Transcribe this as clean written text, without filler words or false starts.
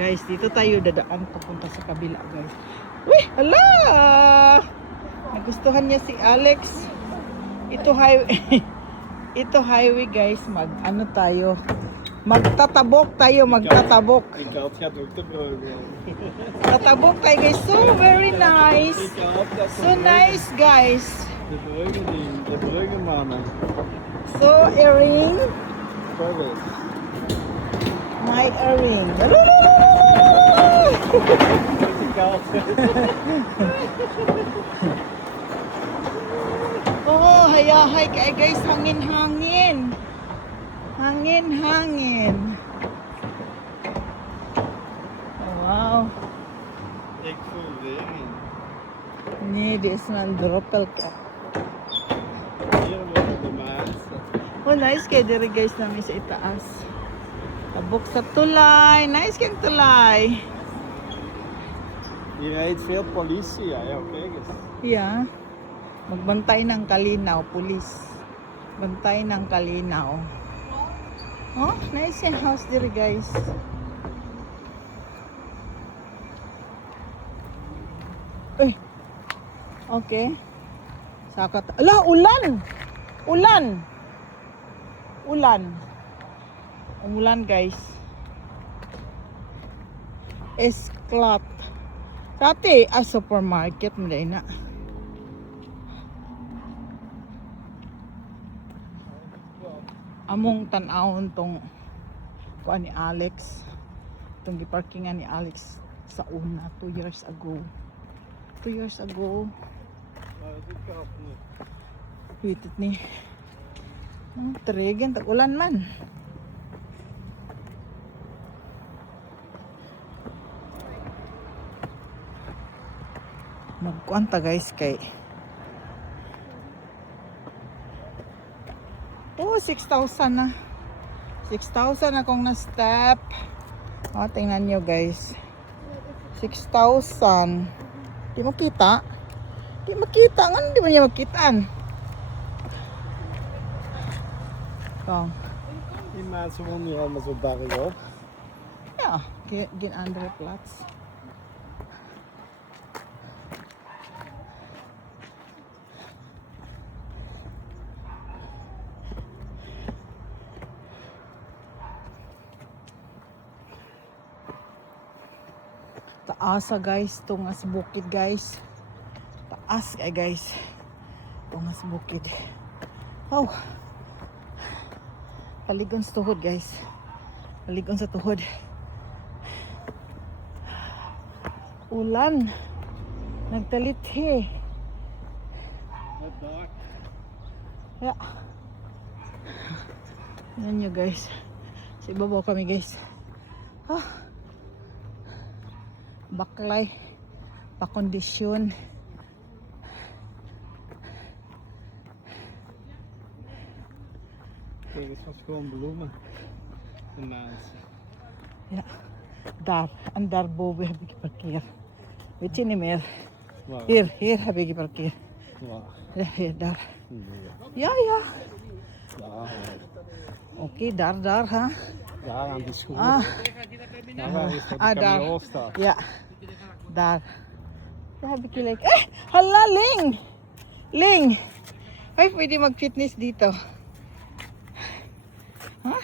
Guys, dito tayo dadaan papunta sa kabila, guys. Uy, hala! Nagustuhan niya si Alex. Ito highway. Ito highway, guys. Ano tayo? Magtatabok tayo, magtatabok. Tatabok tayo, guys. So very nice. So nice, guys. De bruggenmannen. So, earring. My earring. Oh, hayahay kay guys, hangin-hangin. Hangin-hangin. Oh, wow. Ik voel regen. Nee, dit is een droppel. Hier worden de mensen. Oh, nice kay diri guys namin sa itaas. Tabok sa tulay. Nice kay tulay. Hier rijdt veel politie. Ja, kijk eens. Yeah. Magbantay ng kalinaw, pulis. Bantay ng kalinaw. Oh, nice yung house diri guys. Uy. Okay. Sakat. Ala, ulan! Ulan! Ulan. Umulan guys. Esclat. Dati, supermarket mo na. Among tanawon tong kuan ni Alex. Itong giparkingan ni Alex sa una 2 years ago. 2 years ago. Hitit ni. Tregen tag-ulan man. Magkuanta guys kay oh 6,000 na 6,000 akong na step. Oh, tingnan nyo guys 6,000 di makita nga di man niya makitaan. Oh. Die mensen wonen hier allemaal zo bergop. Ja, geen andere plaats. Taas guys, tunga sa bukid guys. Taas kay guys. Tunga sa bukid. Oh. Paligon sa tuhod guys. Paligon sa tuhod. Ulan. Nagtalithi. Yeah. Yan nyo guys. Sa ibabaw kami guys. Ah. Baklay. Pakondisyon. Kijk, het was gewoon bloemen. De mensen. Ja. Daar. En daarboven heb ik geparkeerd. Weet je niet meer? Waar? Hier heb ik geparkeerd. Waar? Ja, hier, daar. Nee. Ja, ja. Daar. Oké, daar, ha. Daar aan die schoen. Ah, Daar is dat Ah, de daar. camion staat. ja. Daar. Daar heb ik gelijk. Hala, Ling! Ling! Ay, pwede mag-fitness dito. Ha?